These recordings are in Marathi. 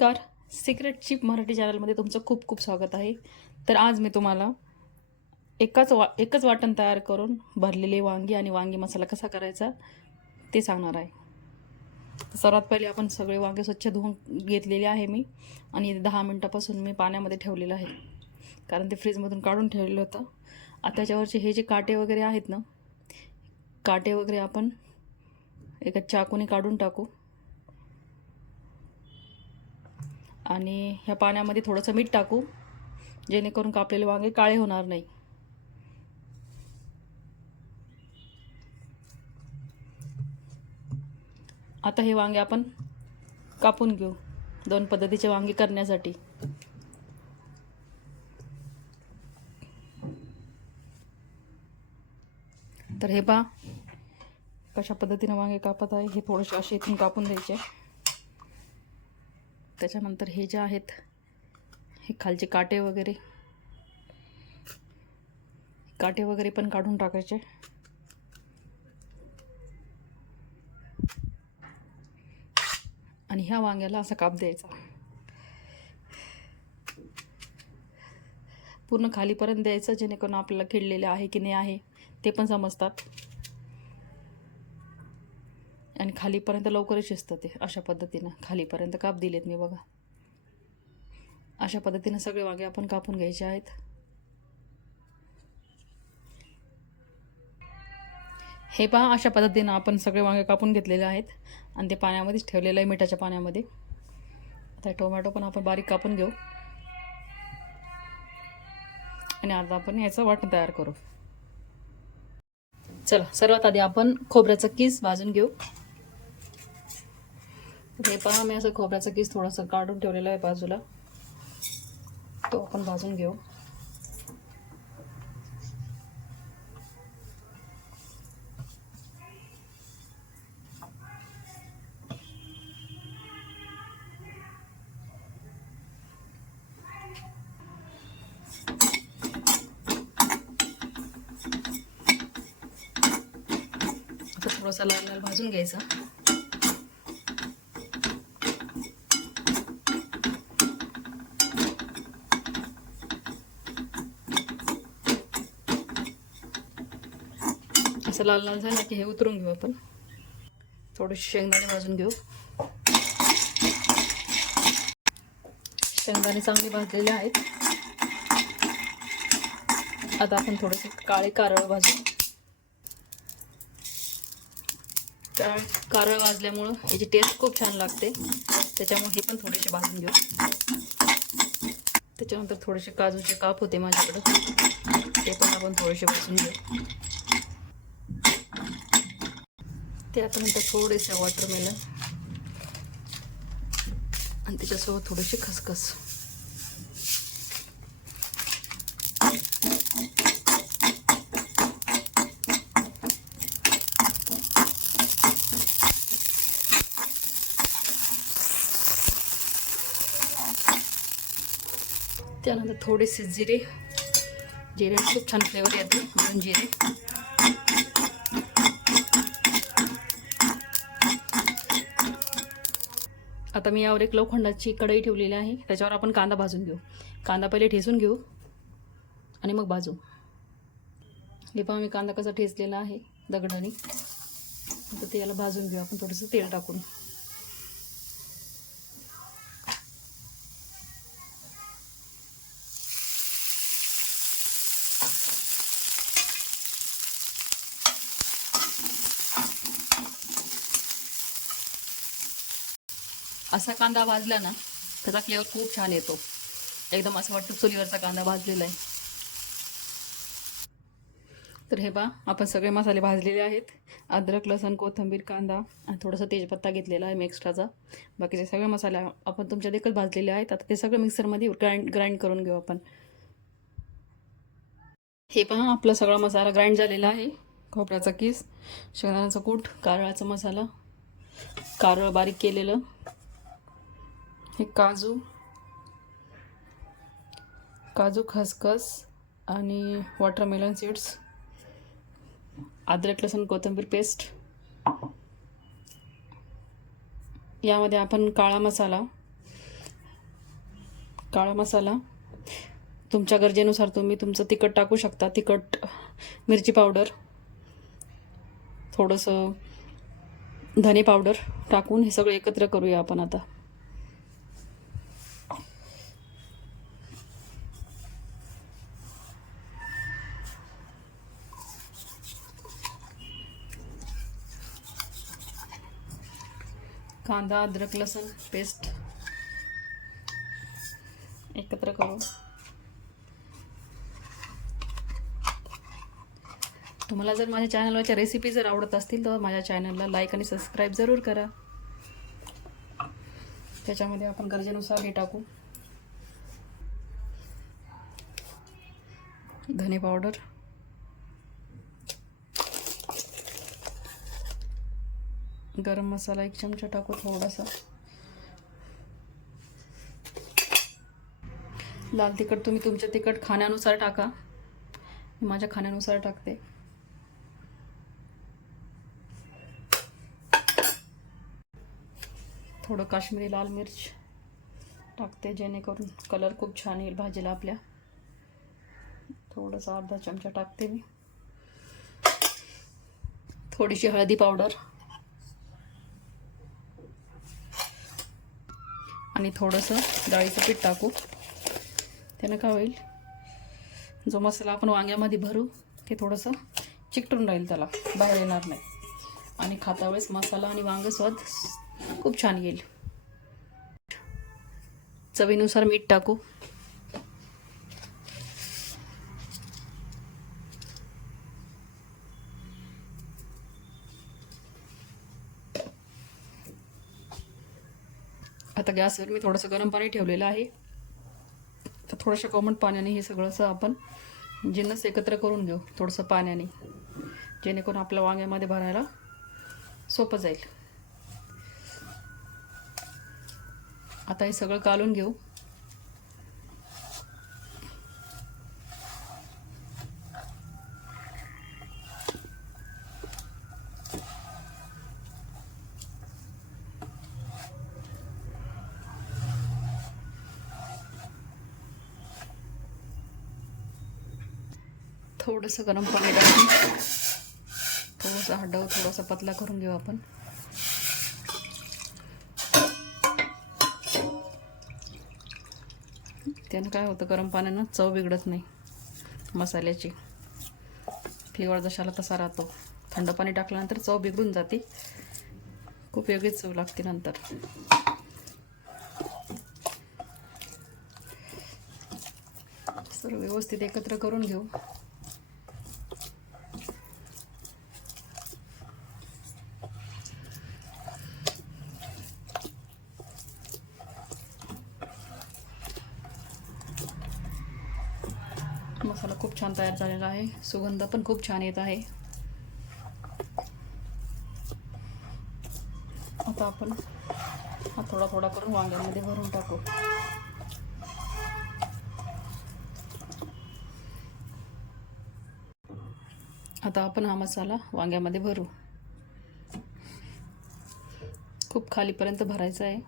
नमस्कार. सिक्रेट चिप मराठी चॅनलमध्ये तुमचं खूप खूप स्वागत आहे. तर आज मी तुम्हाला एकाच वा एकच वाटण तयार करून भरलेली वांगी आणि वांगी मसाला कसा करायचा ते सांगणार आहे. सर्वात पहिले आपण सगळे वांगे स्वच्छ धुवून घेतलेले आहे मी आणि दहा मिनटापासून मी पाण्यामध्ये ठेवलेलं आहे. कारण ते फ्रीजमधून काढून ठेवलेलं होतं. आता त्याच्यावरचे हे जे काटे वगैरे आहेत ना काटे वगैरे आपण एका चाकूने काढून टाकू. आणि ह्या पाण्यामध्ये थोडंसं मीठ टाकू. जेणेकरून कापलेले वांगे काळे होणार नाही. आता हे वांगे आपण कापून घेऊ. दोन पद्धतीचे वांगे करण्यासाठी. तर हे पहा कशा पद्धतीने वांगे कापत आहे हे थोडेसे असे इथून कापून द्यायचे. त्याच्यानंतर हे जे आहेत हे खालचे काटे वगैरे. काटे वगैरे पण काढून टाकायचे. आणि ह्या वांग्याला असा काप द्यायचा. पूर्ण खालीपर्यंत द्यायचं जेणेकरून आपल्याला किडलेले आहे की नाही आहे ते पण समजतात. आणि खालीपर्यंत लवकरच शिजतं ते अशा पद्धतीनं खालीपर्यंत काप दिलेत मी बघा. अशा पद्धतीनं सगळे वांगे आपण कापून घ्यायचे आहेत. हे पहा अशा पद्धतीनं आपण सगळे वांगे कापून घेतलेले आहेत. आणि ते पाण्यामध्येच ठेवलेलं आहे मिठाच्या पाण्यामध्ये. आता टोमॅटो पण आपण बारीक कापून घेऊ. आणि आता आपण याचं वाटण तयार करू. चला सर्वात आधी आपण खोबऱ्याचा किस भाजून घेऊ. हे पहा मी असं खोबऱ्याचा किस थोडासा काढून ठेवलेला आहे बाजूला. तो आपण भाजून घेऊ. थोडासा लाल लाल भाजून घ्यायचा. असं लाल लाल झालं की हे उतरून घेऊ आपण. थोडेसे शेंगदाणे भाजून घेऊ. शेंगदाणे चांगले भाजलेले आहेत. आता आपण थोडेसे काळे कारळ भाजू. कारण कारळ भाजल्यामुळं याची टेस्ट खूप छान लागते. त्याच्यामुळे हे पण थोडेसे भाजून घेऊ. त्याच्यानंतर थोडेसे काजूचे काप होते माझ्याकडं. ते पण आपण थोडेसे भाजून घेऊ. त्यानंतर थोडेसे वॉटरमेलन आणि त्याच्यासोबत थोडीशी खसखस. त्यानंतर थोडेसे जिरे. जिरे खूप छान फ्लेवर येते. म्हणून जिरे. आता मी यावर एक लोखंडाची कढई ठेवलेली आहे. त्याच्यावर आपण कांदा भाजून घेऊ. कांदा पहिले ठेसून घेऊ आणि मग भाजू. हे पहा मी कांदा कसा ठेचलेला आहे दगडाने. तर ते याला भाजून घेऊ आपण थोडंसं तेल टाकून. असा कांदा भाजला ना त्याचा फ्लेवर खूप छान येतो. एकदम असं वाटतं चुलीवरचा कांदा भाजलेला आहे. तर हे पहा आपण सगळे मसाले भाजलेले आहेत. अद्रक लसण कोथिंबीर कांदा आणि थोडासा तेजपत्ता घेतलेला आहे मी एक्स्ट्राचा बाकीचे सगळे मसाले आपण तुमच्या देखील भाजलेले आहेत. आता ते सगळं मिक्सरमध्ये ग्राइंड ग्राइंड करून घेऊ आपण. हे पहा आपला सगळा मसाला ग्राइंड झालेला आहे. खोबऱ्याचा किस शेंगदाण्याचा कूट कारळाचा मसाला. कारळ बारीक केलेलं. हे काजू. काजू खसखस आणि वॉटरमेलन सीड्स अद्रक लसूण कोथिंबीर पेस्ट यामध्ये आपण काळा मसाला काळा मसाला. तुमच्या गरजेनुसार तुम्ही तुमचं तिखट टाकू शकता. तिखट मिरची पावडर थोडंसं धने पावडर टाकून हे सगळं एकत्र करूया आपण आता. कांदा अद्रक लसूण पेस्ट एकत्र करू. तुम्हाला जर माझ्या चॅनलवरच्या रेसिपी जर आवडत असतील तर माझ्या चॅनलला लाईक आणि सबस्क्राईब जरूर करा. त्याच्यामध्ये आपण गरजेनुसार हे टाकू. धने पावडर गरम मसाला एक चमचा टाकू थोडासा. लाल तिखट तुम्ही तुमच्या तिखट खाण्यानुसार टाका. मी माझ्या खाण्यानुसार टाकते. थोडं काश्मीरी लाल मिर्च टाकते जेणेकरून कलर खूप छान येईल भाजीला आपल्या. थोडंसं अर्धा चमचा टाकते मी. थोडीशी हळदी पावडर. आणि थोडंसं डाळीचं पीठ टाकू. त्यानं काय होईल? जो मसाला आपण वांग्यामध्ये भरू ते थोडंसं चिकटून राहील त्याला. बाहेर येणार नाही. आणि खाता वेळेस मसाला आणि वांग स्वाद खूप छान येईल. चवीनुसार मीठ टाकू. आता गॅसवर मी थोडंसं गरम पाणी ठेवलेलं आहे. तर थोडंसं कोमट पाण्याने हे सगळंसं आपण जिन्नस एकत्र करून घेऊ थोडंसं पाण्याने. जेणेकरून आपल्या वांग्यामध्ये भरायला सोपं जाईल. आता हे सगळं कालून घेऊ. थोडंसं गरम पाणी टाकून थोडंसं हडव थोडासा पतला करून घेऊ आपण. त्यानं काय होतं गरम पाण्यानं चव बिघडत नाही मसाल्याची. फ्लेवर जशाला तसा राहतो. थंड पाणी टाकल्यानंतर चव बिघडून जाते. खूप वेगळीच चव लागते नंतर. सर्व व्यवस्थित एकत्र करून घेऊ. मसाला खूप छान तयार झालेला आहे. सुगंध पण खूप छान येत आहे. आता आपण हा थोडा थोडा करून वांग्यामध्ये भरून टाकू. आता आपण हा मसाला वांग्यामध्ये भरू. खूप खालीपर्यंत भरायचं आहे.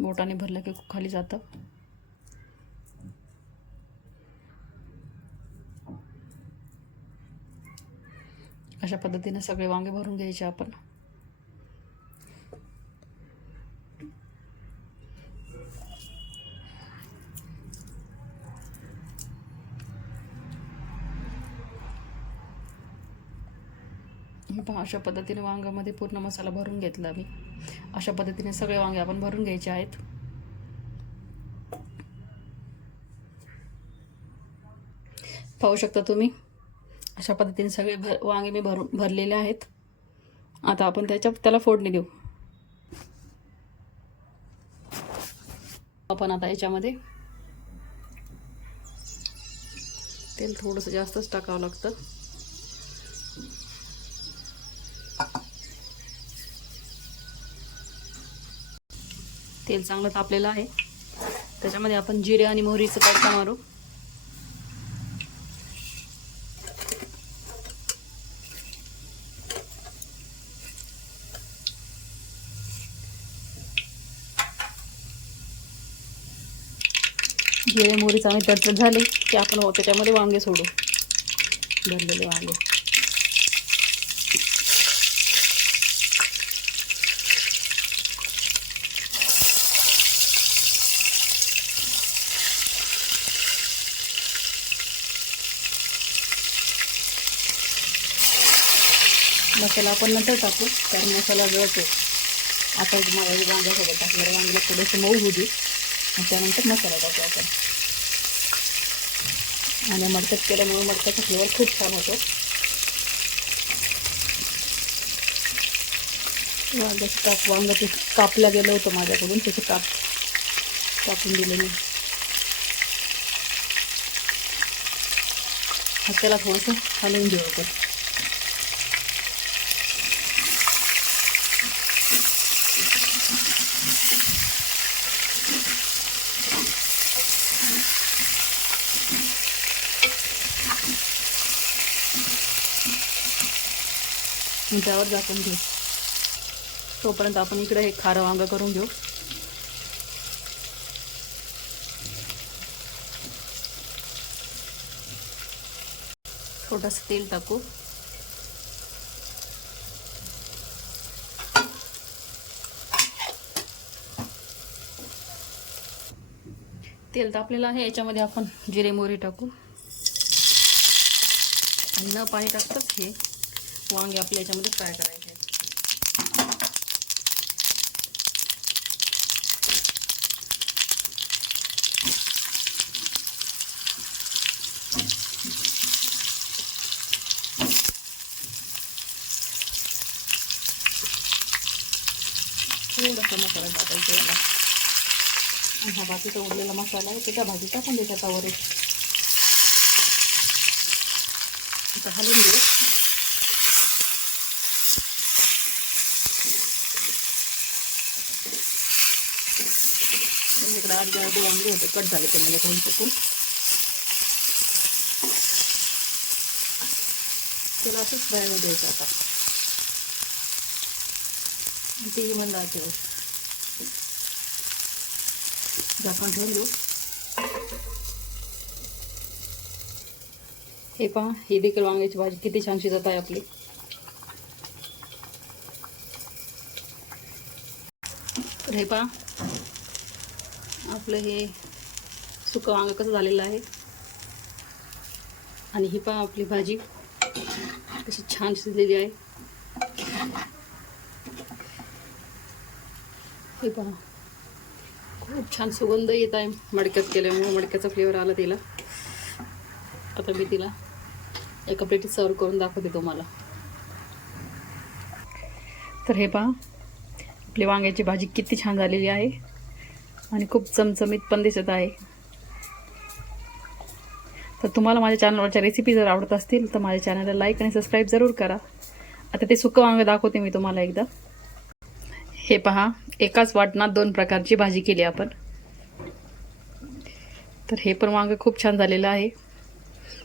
बोटाने भरलं की खूप खाली जातं. अशा पद्धतीने सगळे वांगे भरून घ्यायचे आपण. अशा पद्धतीने वांग्यामध्ये पूर्ण मसाला भरून घेतला मी अशा पद्धतीने सगळे वांगे आपण भरून घ्यायचे आहेत. पाहू शकता तुम्ही? अशा पद्धतीने सगळे भर वांगे मी भरून भरलेले आहेत. आता आपण त्याच्या त्याला फोडणी देऊ. आपण आता याच्यामध्ये तेल थोडंसं जास्तच टाकावं लागतं. तेल चांगलं तापलेलं आहे. त्याच्यामध्ये आपण जिरे आणि मोहरीचं तडका मारू. जिरे मोहरी चांगले तटतट झाले की आपण त्याच्यामध्ये वांगे सोडू. भरलेले वांगे. मसाला आपण नंतर टाकू. कारण मसाला जळतो आता मला वांग्यासोबत टाकलेलं वांग्याला थोडंसं मऊ होऊ दे. आणि त्यानंतर मसाला टाकू आपण. आणि मडक्यात केल्यामुळे मडक्याचा फ्लेवर खूप छान होतो. वांग्याचं काप वांग ते कापलं गेलं होतं माझ्याकडून त्याचं काप कापून दिलं मी. त्याला थोडंसं हलवून घेऊ आपण. त्यावर झाकून घेऊ. तोपर्यंत आपण इकडे हे खारं वांग करून घेऊ. थोडंसं तेल टाकू. तेल तापलेलं आहे याच्यामध्ये आपण जिरे मोहरी टाकू. आणि न पाणी टाकतच हे. वांगे आपल्या याच्यामध्ये फ्राय करायचे. आहेत. थोडासा मसाला टाकायचा याला आणि हा बाकीचा उरलेला मसाला आहे त्याच्या भाजी टाकून द्यायचा त्यावर आता हलवून घेऊ. इकडे अर्धे अर्धे वांगे होते कट झाले ते मला कोण चुकून त्याला असंच फ्राय होऊ द्यायचं आता ते बंद आहे झाकण ठेवून देऊ हे पहा ही देखील वांग्याची भाजी किती छान शिजत आहे आपली तर हे पहा आपलं हे सुकं वांग कसं झालेलं आहे. आणि ही पहा आपली भाजी. कशी छान शिजलेली आहे. हे पहा. खूप छान सुगंध येत आहे मडक्यात केल्यामुळे. मडक्याचा फ्लेवर आला तिला. आता मी तिला एका प्लेटीत सर्व करून दाखवते तुम्हाला. तर हे पहा. आपली वांग्याची भाजी किती छान झालेली आहे. आणि खूप चमचमीत पण दिसत आहे. तर तुम्हाला माझ्या चॅनलवरच्या रेसिपी जर आवडत असतील तर माझ्या चॅनलला लाईक आणि सबस्क्राईब जरूर करा. आता ते सुकं वांगं दाखवते मी तुम्हाला एकदा. हे पहा एकाच वाटणात दोन प्रकारची भाजी केली आपण. तर हे पण वांग खूप छान झालेलं आहे.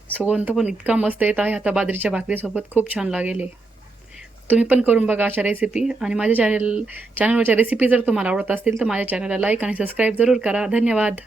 सुगंध पण इतका मस्त येत आहे आता बाजरीच्या भाकरीसोबत खूप छान लागेल आहे तुम्ही पण करून बघा अशा रेसिपी आणि माझ्या चॅनल चॅनलवरच्या रेसिपी जर तुम्हाला आवडत असतील तर माझ्या चॅनलला लाईक आणि सबस्क्राईब जरूर करा. धन्यवाद.